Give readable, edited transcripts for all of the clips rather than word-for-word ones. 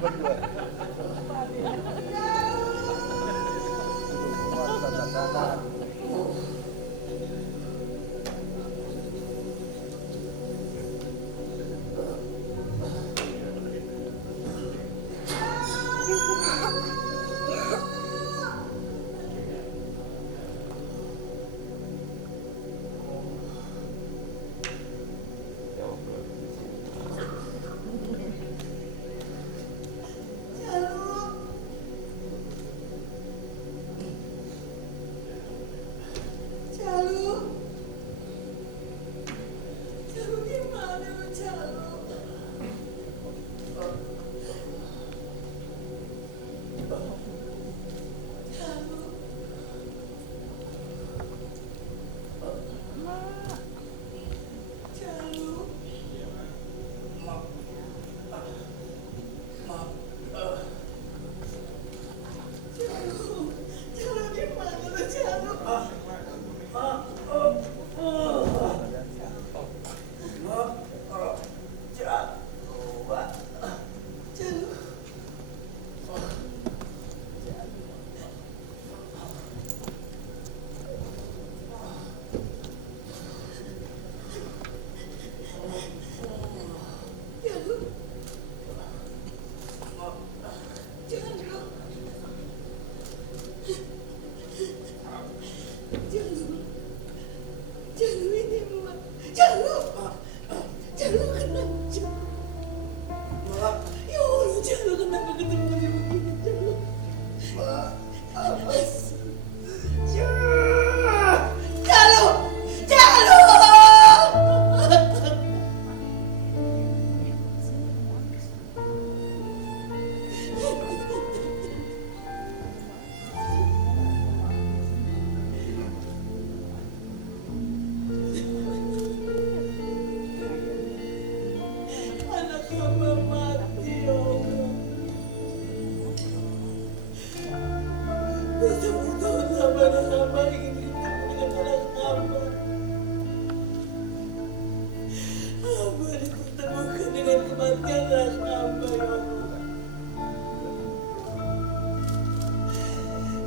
berdua.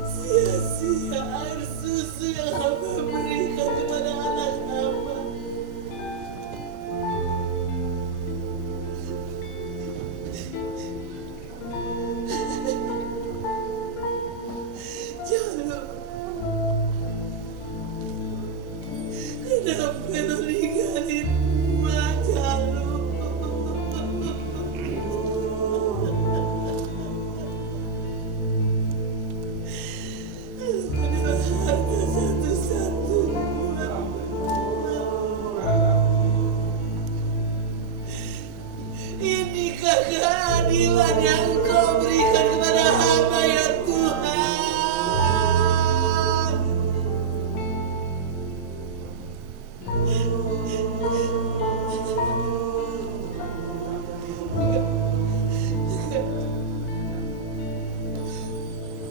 Sia-sia air susu yang hamba berikan kepada anak hamba. Jangan. Kenapa kau ninggalin Mak Jalu? Inikah keadilan yang Kau berikan kepada hamba ya Tuhan?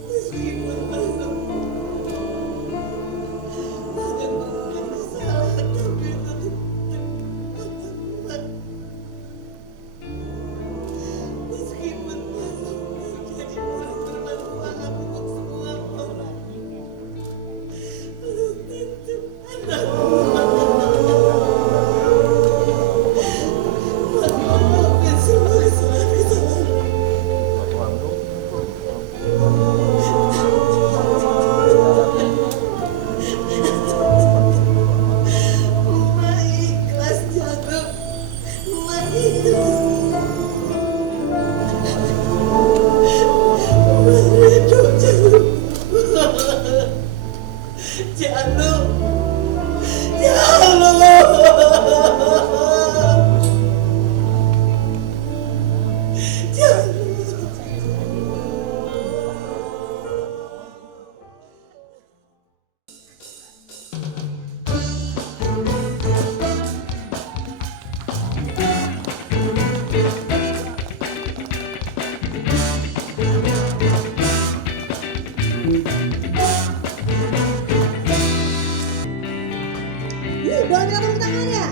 Meskipun aku banyak melakukan kesalahan, tapi tetap meskipun aku menjadi murid bermanfaat untuk semua orang, belum tentu anakku. Maafkan semua kesalahan-kesalahan. Mak ikhlas Jalu, Mak ikhlas. Rindu Jalu. Jalu. Boleh minta tepuk tangannya.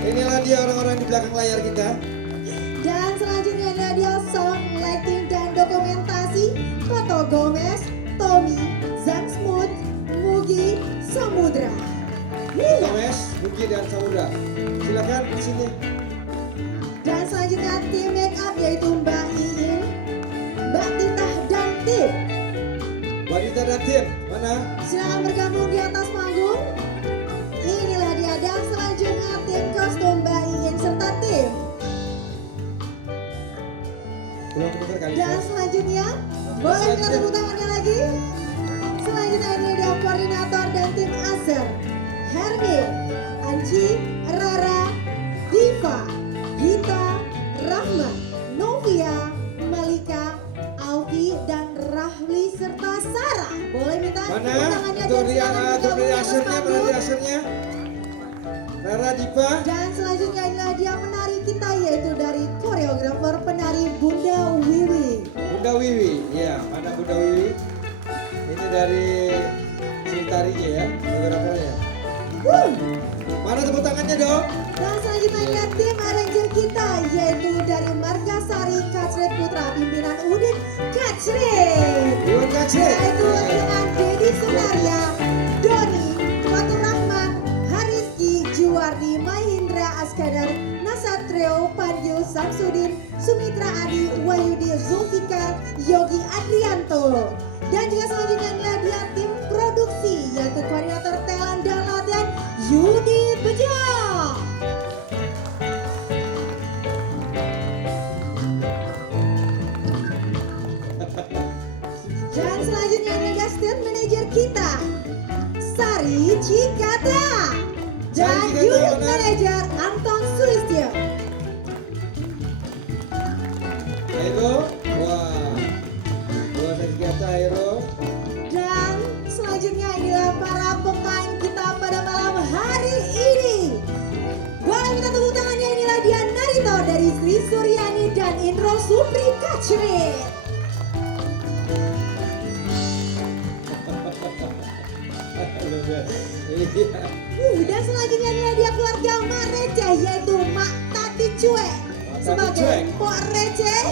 Inilah dia orang-orang di belakang layar kita. Dan selanjutnya ada dia sound, lighting, dan dokumentasi Toto Gomez, Tommy, Zansmut, Mugi, Samudra. Gomez, Mugi dan Samudra. Silakan di sini. Dan selanjutnya tim make up yaitu Mbak Iin, Mbak Titah dan tim. Mbak Dita dan tim, mana? Silakan bergabung di atas panggung. Inilah dia, dan selanjutnya tim kostum Mbak Iin serta tim. Belum dengar kali Dan ya? selanjutnya, boleh kita tepuk tangannya lagi? Selanjutnya ini ada koordinator dan tim Azer, Hermi, Anji, Rara, Diva, Gita, Rahma, Novia, Malika, Auki, dan Rahli serta Sarah. Boleh minta tepuk Mana? tangannya Untuk dan silakan untuk bergabung di atas asernya, mana panggung. di asernya? Rara Diva. Dan selanjutnya inilah dia penari kita yaitu dari koreografer penari Bunda Wiwi. Bunda Wiwi, ya, mana Bunda Wiwi? Ini dari Sintarinya ya, fotografernya. Mana tepuk tangannya dong? Dan selanjutnya inilah tim arranger kita yaitu dari Margasari Kacret Putra pimpinan Udin Kacret. Iwan Kacret. Yaitu dengan Dedi Sunaria, Doni, Fatur Rahman, Hariski, Juwardi, Mahindra Askadar, Nasatrio, Panju, Samsudin, Sumitra Adi, Wahyudi, Zulfikar, Yogi Adrianto. Dan juga selanjutnya inilah dia tim produksi yaitu koordinator talent dan latihan Yudi Bejo. Dan selanjutnya ini ada stand manager kita Sari Cikata dan Sari Cikata, unit mana? manager Anton Sulistyo. Aero, wah, luar biasa Aero. Dan selanjutnya inilah para pemain kita pada malam hari ini. Boleh minta tepuk tangannya, inilah dia Narito dari Sri Suryani dan Indro Supri Kacret. Iya. Dan selanjutnya inilah dia keluarga Mak Receh yaitu Mak Tati Cuek Tati sebagai Cuek. Pok Receh,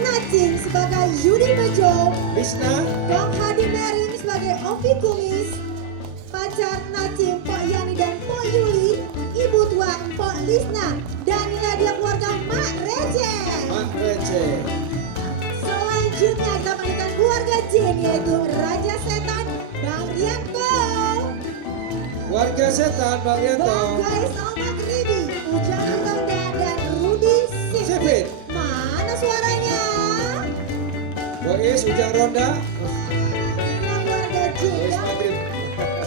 Nacing sebagai Yudi Bejo, Lisna, Kong Hadi Merin sebagai Ovi Kumis, pacar Nacing Pok Yani dan Pok Yuli, Ibu Tuan Pok Lisna, dan inilah dia keluarga Mak Receh. Mak Receh. Selanjutnya kita panggilkan keluarga Jin yaitu Raja Setan Bang Rianto, Warga setan Bang Yanto. Bang Gais Al-Maghribi, Ujang Ronda dan Rudi Sipit. Sipit. Mana suaranya? Bois Ujang Ronda. Nah, keluarga Jin. Bois Dan Madrid.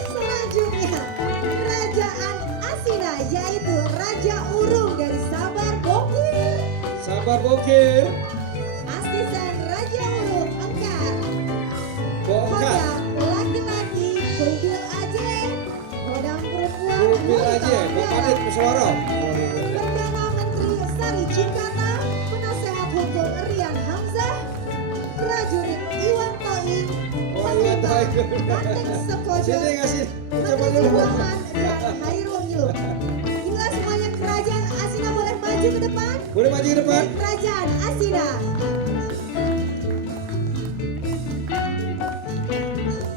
selanjutnya Kerajaan Asina yaitu Raja Urung dari Sabar Bokir, Sabar Bokir. Asisten Raja Urung Engkar, Bongkar. Kodam laki-laki Kubil Aje, Kodam perempuan Kubil aja. Murito Bapak Adit Muswaro. Perdana Menteri Sari Cikata, Penasehat Hukum Rian Hamzah, Prajurit Iwan Toing, Oh, Iwan Toing. Banteng Sekojo, Sini ngasih ucapan Menteri dulu. Keuangan dan Hairul Ilu. Inilah semuanya Kerajaan Asina, boleh maju ke depan. Boleh maju ke depan? Kerajaan Asina.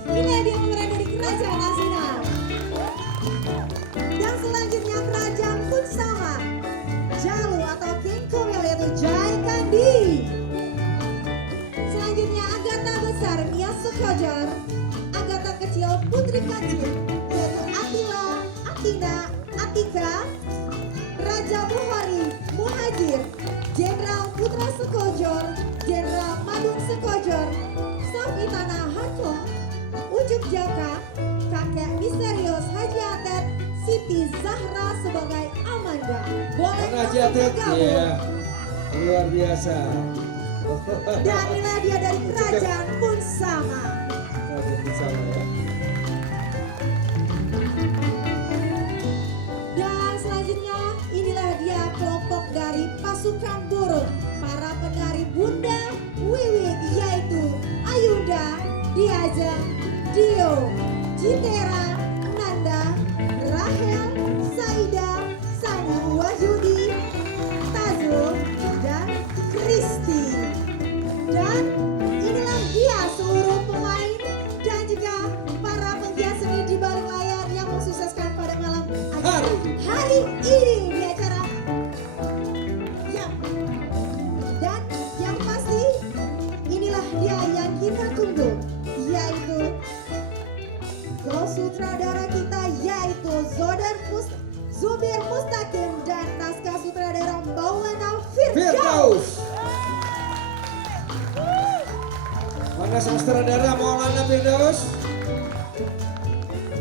Ini dia pemeran dari Kerajaan Asina. Dan selanjutnya Kerajaan Kunsama, Jalu atau King Komel yaitu Jai Kandi. Selanjutnya Agatha Besar Mia Sukojar, Agatha Kecil Putri Kacil yaitu Atila, Atina, Atika, Raja Buhari, Muhajir, Jenderal Putra Sekojor, Jenderal Madung Sekojor, Safitana Hakong, Ujuk Jaka, Kakek Misterius Haji Atet, Siti Zahra sebagai Amanda. Boleh Mana Haji langsung Atet? bergabung. Iya. Luar biasa. Dan inilah dia dari Kerajaan Punsama. Sama ya. Dan selanjutnya inilah dia kelompok dari pasukan burung para penari Bunda Wiwi yaitu Ayunda, Diaja, Dio, Jitera, Nanda, Rahel, Saida, Sani Wahyudi, Tazul, dan Kristi. Firdaus. Mana sang sutradara Maulana Firdaus?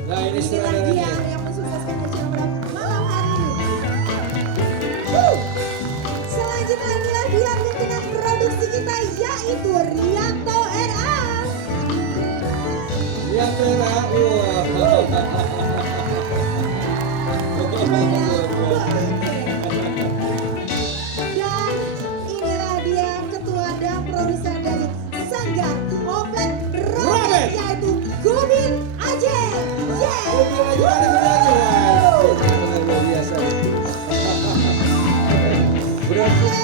Nah ini Inilah dia sutradaranya. yang mensukseskan acara pada malam hari ini. Selanjutnya inilah dia pimpinan produksi kita yaitu Rianto RA. Yang merah, Dan inilah dia ketua dan produser dari Sanggar Oplet Robert yaitu Gobin Ajeng. Mobil aja ada gunanya, wah, luar biasa. Berarti Oke,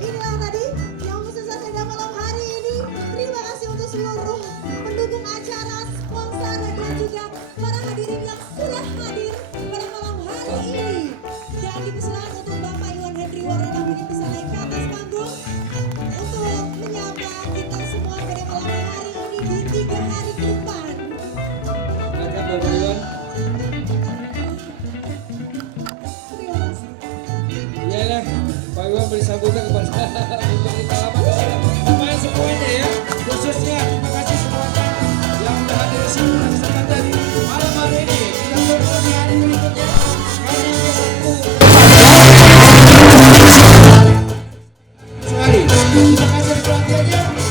inilah tadi yang mensukseskan pada malam hari ini. Terima kasih untuk seluruh pendukung acara, sponsor dan juga para hadirin yang sudah hadir pada malam hari ini. Dan dipersilakan untuk Bapak Iwan Henry Warana mungkin bisa naik ke atas panggung untuk menyapa kita semua pada malam hari ini di 3 hari ke depan. akan Bapak Iwan. Terima kasih. Iya lah, Pak Iwan beri sambutan kepada memberi salaman kepada pemain semuanya ya. Khususnya terima kasih semuanya yang sudah hadir di sini bersama dari malam hari ini. Kita tunggu di hari berikutnya. Kami ke satu sekali. Terima kasih perhatiannya.